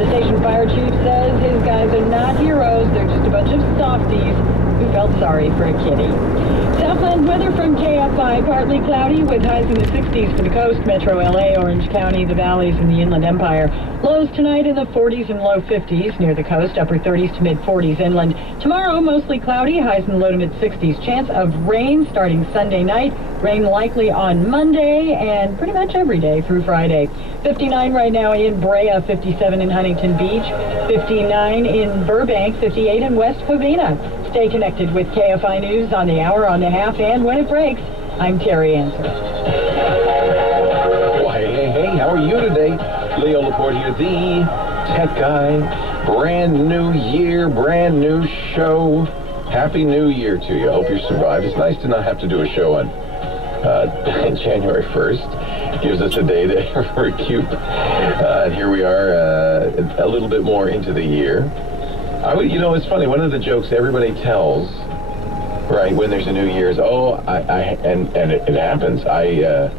The station fire chief says his guys are not heroes. They're just a bunch of softies who felt sorry for a kitty. Southland weather from KFI, partly cloudy with highs in the 60s for the coast, Metro LA, Orange County, the valleys, and the Inland Empire. Lows tonight in the 40s and low 50s near the coast, upper 30s to mid 40s inland. Tomorrow, mostly cloudy, highs in the low to mid 60s. Chance of rain starting Sunday night. Rain likely on Monday and pretty much every day through Friday. 59 right now in Brea, 57 in Huntington Beach, 59 in Burbank, 58 in West Covina. Stay connected with KFI News on the hour, on the half, and when it breaks. I'm Terry Ansel. Well, hey, how are you today? Leo Laporte here, the tech guy. Brand new year, brand new show. Happy New Year to you. I hope you survived. It's nice to not have to do a show on January 1st. It gives us a day to recoup. And here we are, a little bit more into the year. It's funny. One of the jokes everybody tells, right, when there's a New Year's, it happens. I've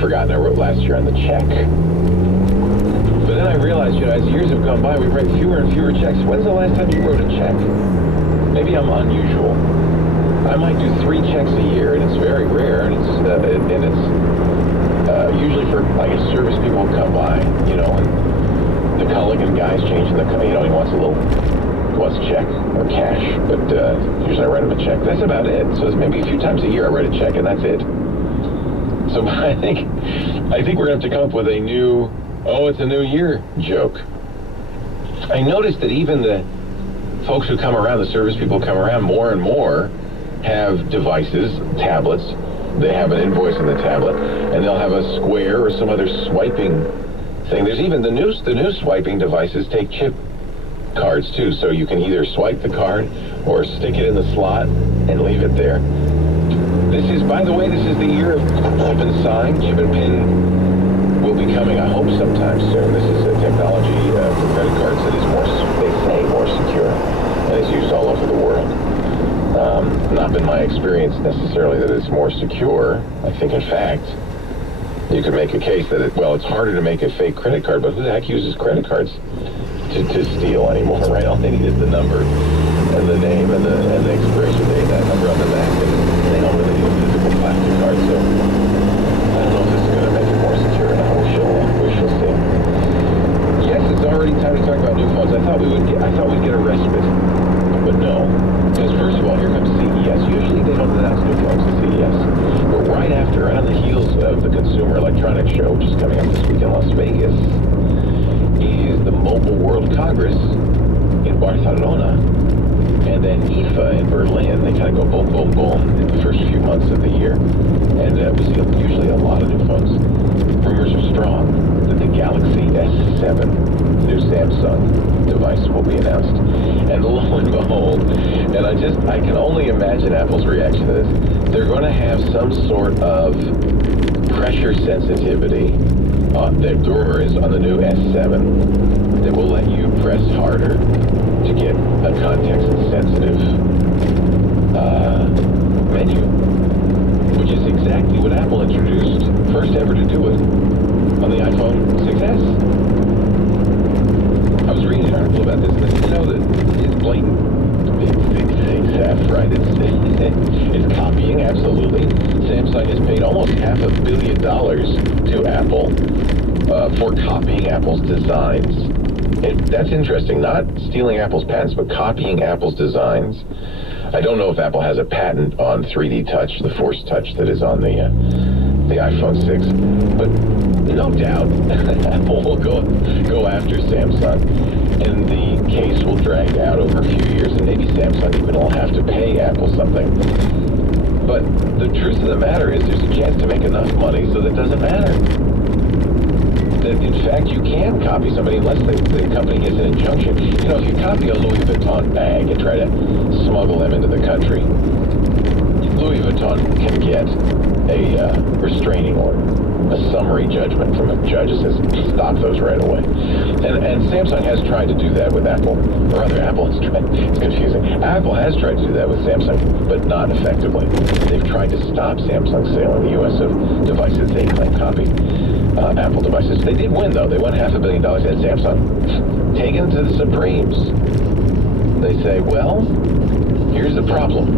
forgotten I wrote last year on the check. But then I realized, as years have gone by, we write fewer and fewer checks. When's the last time you wrote a check? Maybe I'm unusual. I might do 3 checks a year, and it's very rare, and it's usually for, I guess, service people come by, and the Culligan guy's changing the, he wants a check or cash, but usually I write him a check. That's about it. So it's maybe a few times a year I write a check, and that's it. So I think we're going to have to come up with a new, it's a new year joke. I noticed that even the folks who come around, the service people who come around more and more, have devices, tablets. They have an invoice on the tablet, and they'll have a square or some other swiping thing. There's even the new swiping devices take chip cards too, so you can either swipe the card or stick it in the slot and leave it there. By the way, this is the year of chip and sign. Chip and pin will be coming, I hope, sometime soon. This is a technology for credit cards that is they say more secure, and is used all over the world. Not been my experience necessarily that it's more secure. I think, in fact, you could make a case that it's harder to make a fake credit card, but who the heck uses credit cards to steal anymore, right? All they need is the number and the name and the expiration date, that number on the back, and they don't really need a physical plastic card. So I don't know if this is going to make it more secure or not. We shall see. Yes, it's already time to talk about new phones. I thought we'd get a respite, but no. Because first of all, here comes CES. Usually they don't announce new phones at CES. But right on the heels of the Consumer Electronics Show, which is coming up this week in Las Vegas, is the Mobile World Congress in Barcelona. And then IFA in Berlin. They kind of go boom, boom, boom in the first few months of the year. And we see usually a lot of new phones. Rumors are strong that the Galaxy S7, new Samsung device, will be announced. And lo and behold, and I can only imagine Apple's reaction to this. They're going to have some sort of pressure sensitivity, the rumor is, on the new S7 that will let you press harder to get a context-sensitive menu, which is exactly what Apple introduced, first ever to do it, on the iPhone 6S. I was reading an article about this, and that it's blatant. It's right. It's copying, absolutely. Samsung has paid almost $500 million to Apple for copying Apple's designs. That's interesting. Not stealing Apple's patents, but copying Apple's designs. I don't know if Apple has a patent on 3D Touch, the Force Touch that is on the iPhone 6, but no doubt Apple will go after Samsung, and the case will drag out over a few years, and maybe Samsung even will have to pay Apple something. But the truth of the matter is there's a chance to make enough money so that doesn't matter. That in fact you can copy somebody unless the company gets an injunction. If you copy a Louis Vuitton bag and try to smuggle them into the country, Louis Vuitton can get a restraining order. a summary judgment from a judge that says stop those right away. And Samsung has tried to do that with Apple, or rather Apple has tried, it's confusing. Apple has tried to do that with Samsung, but not effectively. They've tried to stop Samsung's sale in the U.S. of devices they claim copy Apple devices. They did win, though. They won $500 million at Samsung. Taken to the Supremes. They say, well, here's the problem.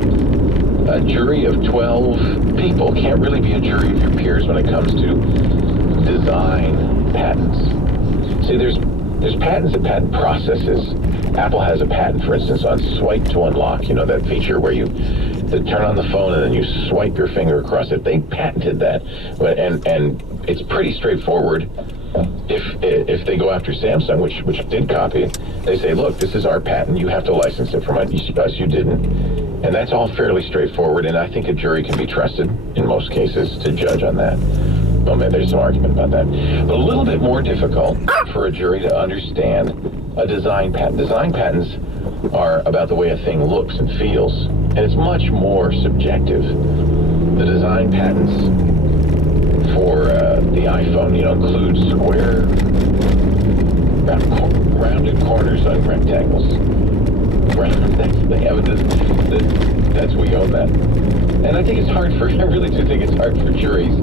A jury of 12 people can't really be a jury of your peers when it comes to design patents. See, there's patents and patent processes. Apple has a patent, for instance, on swipe to unlock. You know, that feature where you turn on the phone and then you swipe your finger across it. They patented that, and it's pretty straightforward. If they go after Samsung, which did copy it, they say, look, this is our patent. You have to license it from us. You didn't. And that's all fairly straightforward, and I think a jury can be trusted in most cases to judge on that. Well, maybe there's some argument about that. But a little bit more difficult for a jury to understand a design patent. Design patents are about the way a thing looks and feels, and it's much more subjective. The design patents for the iPhone, include square, rounded corners on rectangles. That's we own that. And I think it's hard I really do think it's hard for juries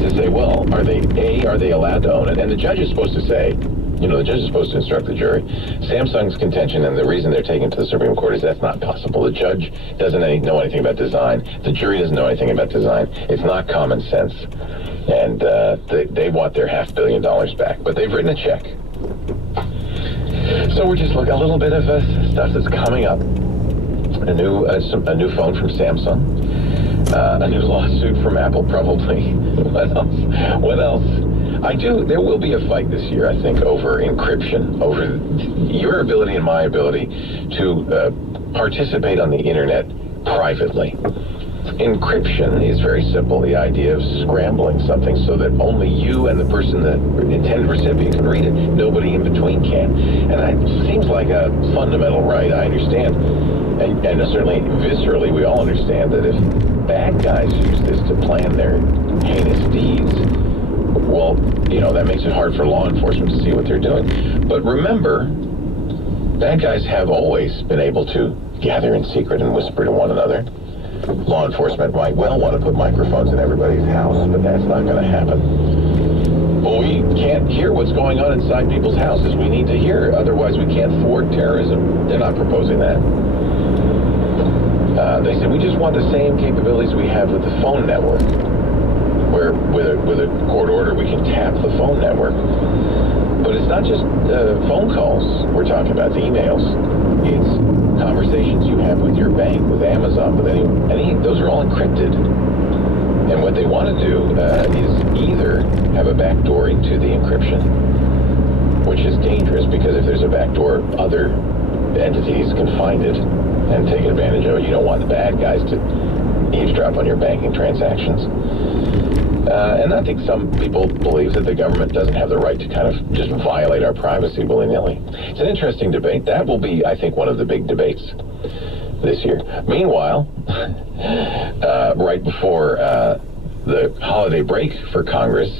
to say, well, are they allowed to own it? And the judge is supposed to say, the judge is supposed to instruct the jury. Samsung's contention, and the reason they're taking it to the Supreme Court, is that's not possible. The judge doesn't know anything about design. The jury doesn't know anything about design. It's not common sense. And they want their $500 million back. But they've written a check. So we're just looking at a little bit of stuff that's coming up. A new phone from Samsung. A new lawsuit from Apple, probably. What else? There will be a fight this year, I think, over encryption, over your ability and my ability to participate on the internet privately. Encryption is very simple, the idea of scrambling something so that only you and the person, the intended recipient, can read it. Nobody in between can. And it seems like a fundamental right, I understand. And certainly, viscerally, we all understand that if bad guys use this to plan their heinous deeds, well, that makes it hard for law enforcement to see what they're doing. But remember, bad guys have always been able to gather in secret and whisper to one another. Law enforcement might well want to put microphones in everybody's house, but that's not going to happen. Well, we can't hear what's going on inside people's houses. We need to hear, otherwise we can't thwart terrorism. They're not proposing that. They said, we just want the same capabilities we have with the phone network, where with a court order we can tap the phone network. But it's not just phone calls we're talking about, the emails. It's conversations you have with your bank, with Amazon, with any those are all encrypted. And what they want to do is either have a backdoor into the encryption, which is dangerous because if there's a backdoor, other entities can find it and take advantage of it. You don't want the bad guys to eavesdrop on your banking transactions. And I think some people believe that the government doesn't have the right to kind of just violate our privacy willy-nilly. It's an interesting debate. That will be, I think, one of the big debates this year. Meanwhile, right before the holiday break for Congress,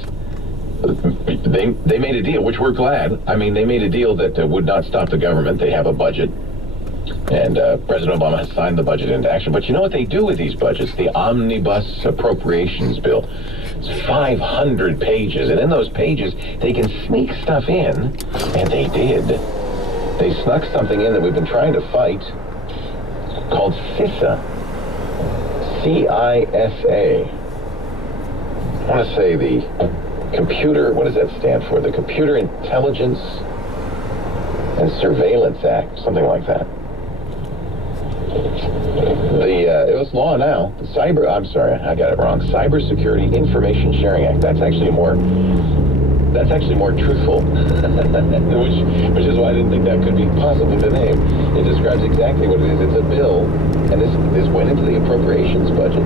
they made a deal, which we're glad. I mean, they made a deal that would not stop the government. They have a budget. And President Obama has signed the budget into action. But you know what they do with these budgets? The omnibus appropriations bill. It's 500 pages. And in those pages, they can sneak stuff in. And they did. They snuck something in that we've been trying to fight called CISA. C-I-S-A. I want to say the computer, what does that stand for? The Computer Intelligence and Surveillance Act, something like that. It was law now. I got it wrong. Cybersecurity Information Sharing Act. That's actually more truthful, which is why I didn't think that could be possibly the name. It describes exactly what it is. It's a bill, and this went into the appropriations budget.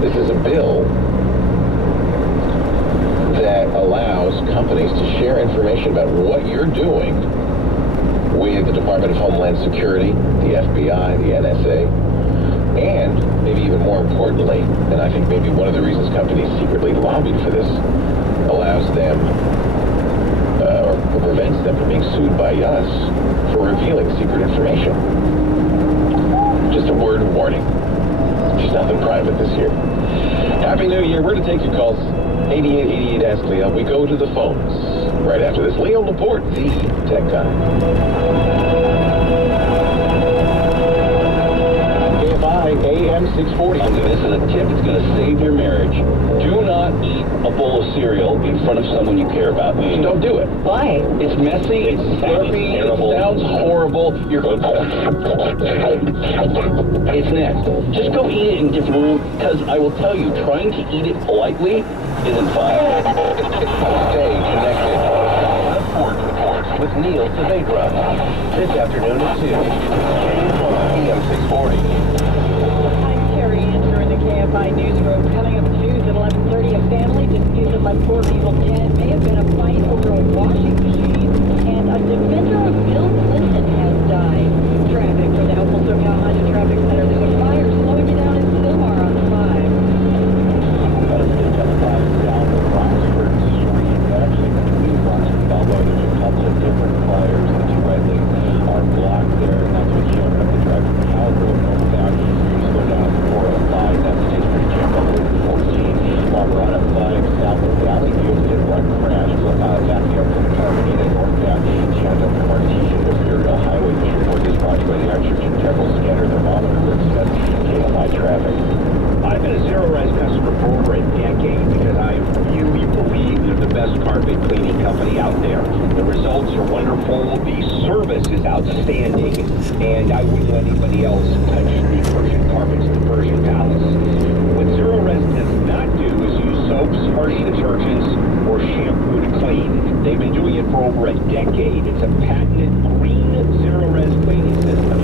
This is a bill that allows companies to share information about what you're doing with the Department of Homeland Security, the FBI, the NSA, And maybe even more importantly, and I think maybe one of the reasons companies secretly lobbied for this, allows them or prevents them from being sued by us for revealing secret information. Just a word of warning. There's nothing private this year. Happy New Year. We're to take your calls. 8888 Ask Leo. We go to the phones right after this. Leo Laporte, the tech guy. KFI AM 640. This is a tip that's going to save your marriage. Do not eat a bowl of cereal in front of someone you care about. Just don't do it. Why? It's messy, it's slurpy, it sounds horrible. You're going, it's next. Just go eat it in a different room, because I will tell you, trying to eat it politely isn't fun. Stay connected. Report with Neil Saavedra. This afternoon at 2. AM 640. I'm Carrie entering the KFI newsroom. Coming up at news at 11:30, a family disputed by four people dead. May have been a fight over a washing machine. And a defender of Bill Clinton has died. Traffic for the helpful SoCal Honda Traffic Center. There's a fire slowing you down in Silmar on the 5. Actually, between Bronx and Balboa, there's a couple of different fires that you rightly are blocked there, and that's what's showing up the drive from Calgary northbound. You slow down for a 5, that stays pretty jammed all the way to 14. While we're on a 5 south of Valley View, we did run crash. Back here from Carbonita northbound, Chandler from Artesian to Imperial Highway. This report is brought to you by the Archer General Scanner Thermometer that says KFI traffic. I've been a Zero-Res customer for over a decade because I really believe they're the best carpet cleaning company out there. The results are wonderful, the service is outstanding, and I wouldn't let anybody else touch the Persian carpets, the Persian Palace. What Zero-Res does not do is use soaps, harsh detergents, or shampoo to clean. They've been doing it for over a decade. It's a patented green Zero-Res cleaning system.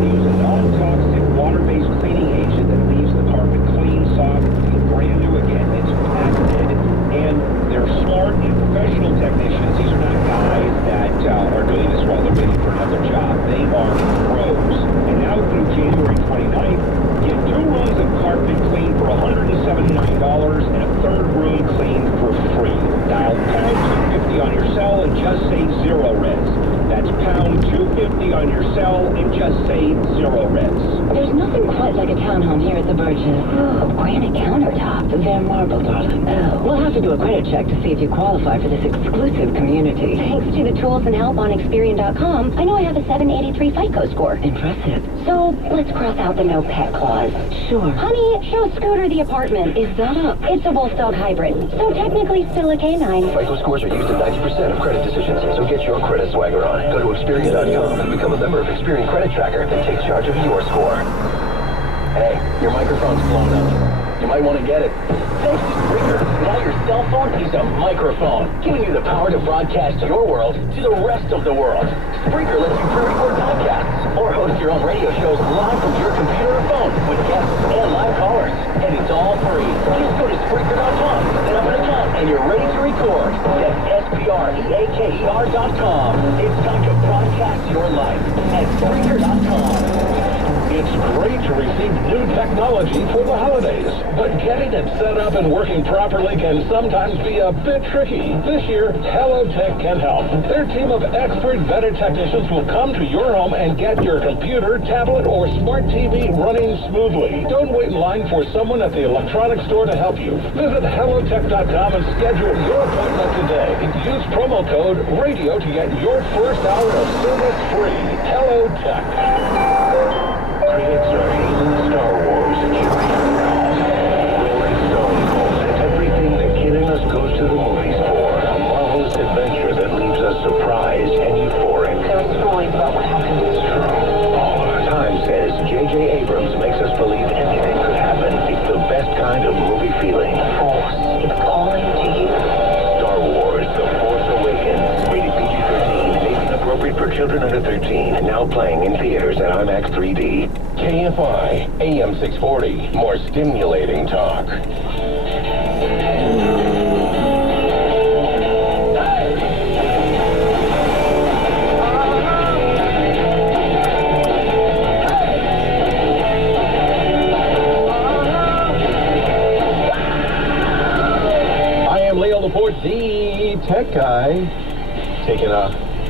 They use a non-toxic water-based cleaning agent that leaves the carpet clean, soft, and brand new again. It's patented, and they're smart and professional technicians. These are not guys that are doing this while they're waiting for another job. They are pros. And now through January 29th, get 2 rooms of carpet cleaned for $179 and a 3rd room cleaned for free. Dial pound 250 on your cell and just say Zero-Res. That's pound 250 on your cell and just say Zero-Res. There's nothing quite like a townhome here at the Birches. Oh, granite countertops. They're marble, darling. Oh. We'll have to do a credit check to see if you qualify for this exclusive community. Thanks to the tools and help on Experian.com, I know I have a 783 FICO score. Impressive. So, let's cross out the no pet clause. Sure. Honey, show Scooter the apartment. Is that up? It's a wolf dog hybrid, so technically still a canine. FICO scores are used in 90% of credit decisions, so get your credit swagger on. Go to Experian.com and become a member of Experian Credit Tracker and take charge of your score. Hey, your microphone's blown up. You might want to get it. Thanks to Spreaker, now your cell phone is a microphone, giving you the power to broadcast your world to the rest of the world. Spreaker lets you pre-record podcasts or host your own radio shows live from your computer or phone with guests and live callers. And it's all free. Just go to Spreaker.com, set up an account, and you're ready to record. That's SPREAKER.com. It's time to broadcast your life at Spreaker.com. It's great to receive new technology for the holidays, but getting it set up and working properly can sometimes be a bit tricky. This year, HelloTech can help. Their team of expert vetted technicians will come to your home and get your computer, tablet, or smart TV running smoothly. Don't wait in line for someone at the electronics store to help you. Visit HelloTech.com and schedule your appointment today. Use promo code RADIO to get your first hour of service free. HelloTech. Critics are hating Star Wars security now. Rolling Stone calls it everything the kid in us goes to the movies for. A marvelous adventure that leaves us surprised and euphoric. There's stories about what happened. It's true. Time says J.J. Abrams makes us believe anything could happen. It's the best kind of movie feeling. Force. It's calling to you. Star Wars, The Force Awakens. Rated PG-13. May be appropriate for children under 13. Now playing in theaters at IMAX 3D. KFI, AM 640. More stimulating talk. tech guy, taking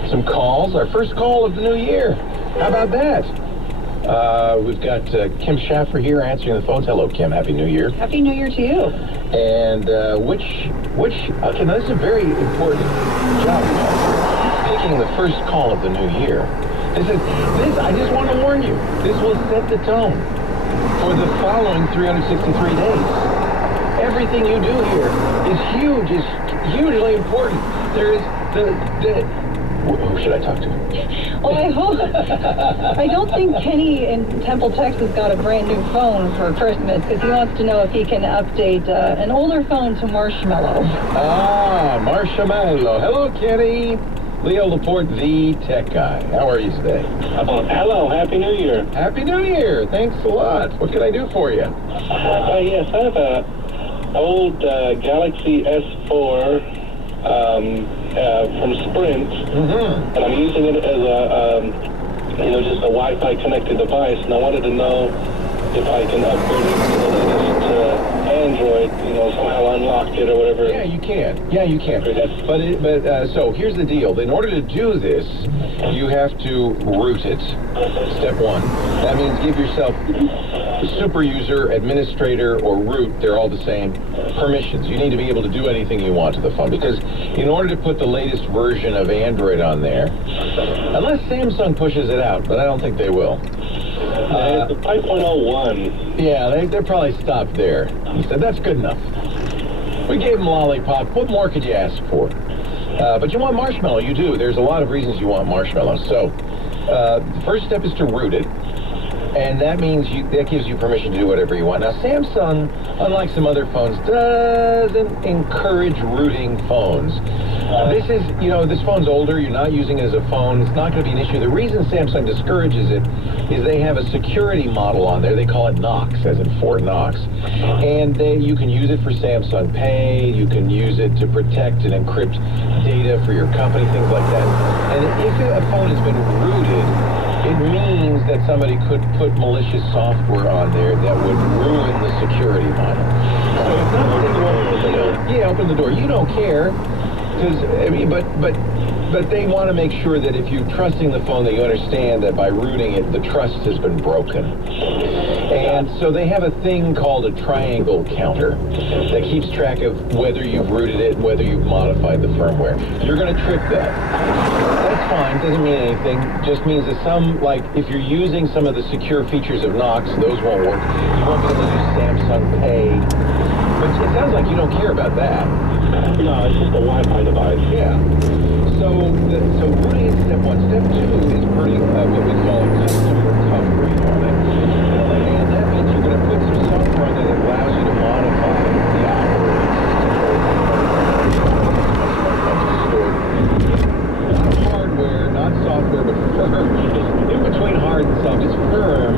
some calls. Our first call of the new year. How about that? We've got Kim Schaffer here answering the phones. Hello, Kim. Happy New Year. Happy New Year to you. And okay, now this is a very important job. Picking the first call of the new year. I just want to warn you, this will set the tone for the following 363 days. Everything you do here is huge, is hugely important. There is who should I talk to? Well, I don't think Kenny in Temple, Texas got a brand new phone for Christmas because he wants to know if he can update an older phone to Marshmallow. Ah, Marshmallow. Hello, Kenny. Leo Laporte, the tech guy. How are you today? Hello, Happy New Year. Happy New Year. Thanks a lot. What can I do for you? Yes, I have an old Galaxy S4 from Sprint, and I'm using it as a, just a Wi-Fi connected device, and I wanted to know if I can upgrade it to the latest Android, somehow unlock it or whatever. Yeah, you can. Yeah, you can. But so here's the deal. In order to do this, you have to root it. Step one. That means give yourself super user, administrator, or root. They're all the same permissions. You need to be able to do anything you want to the phone because in order to put the latest version of Android on there, unless Samsung pushes it out, but I don't think they will. The 5.01. Yeah, they're probably stopped there. He said, that's good enough. We gave them Lollipop. What more could you ask for? But you want Marshmallow. You do. There's a lot of reasons you want Marshmallow. So the first step is to root it. And that means that gives you permission to do whatever you want. Now, Samsung, unlike some other phones, doesn't encourage rooting phones. This phone's older. You're not using it as a phone. It's not going to be an issue. The reason Samsung discourages it is they have a security model on there. They call it Knox, as in Fort Knox. And you can use it for Samsung Pay. You can use it to protect and encrypt data for your company, things like that. And if a phone has been rooted, it means that somebody could put malicious software on there that would ruin the security model. So it's not that they won't, open the door. You don't care, but they want to make sure that if you're trusting the phone, that you understand that by rooting it, the trust has been broken. And so they have a thing called a triangle counter that keeps track of whether you've rooted it, whether you've modified the firmware. You're going to trip that. That's fine, doesn't mean anything. Just means that if you're using some of the secure features of Knox, those won't work. You won't be able to use Samsung Pay. But it sounds like you don't care about that. No, it's just a Wi-Fi device. Yeah. So rooting is step one. Step two is putting what we call a custom recovery on it. And that means you're going to put some software on there that allows you to modify the operating system. Not hardware, not software, but firm. In between hard and soft, it's firm.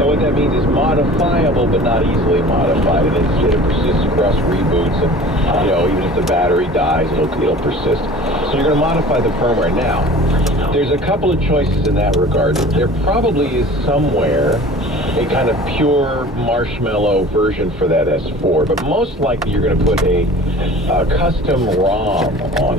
And what that means is modifiable, but not easily modified. And it persists across reboots, and even if the battery dies, it'll persist. So you're going to modify the firmware. Now, there's a couple of choices in that regard. There probably is somewhere a kind of pure Marshmallow version for that S4, but most likely you're going to put a custom ROM on it.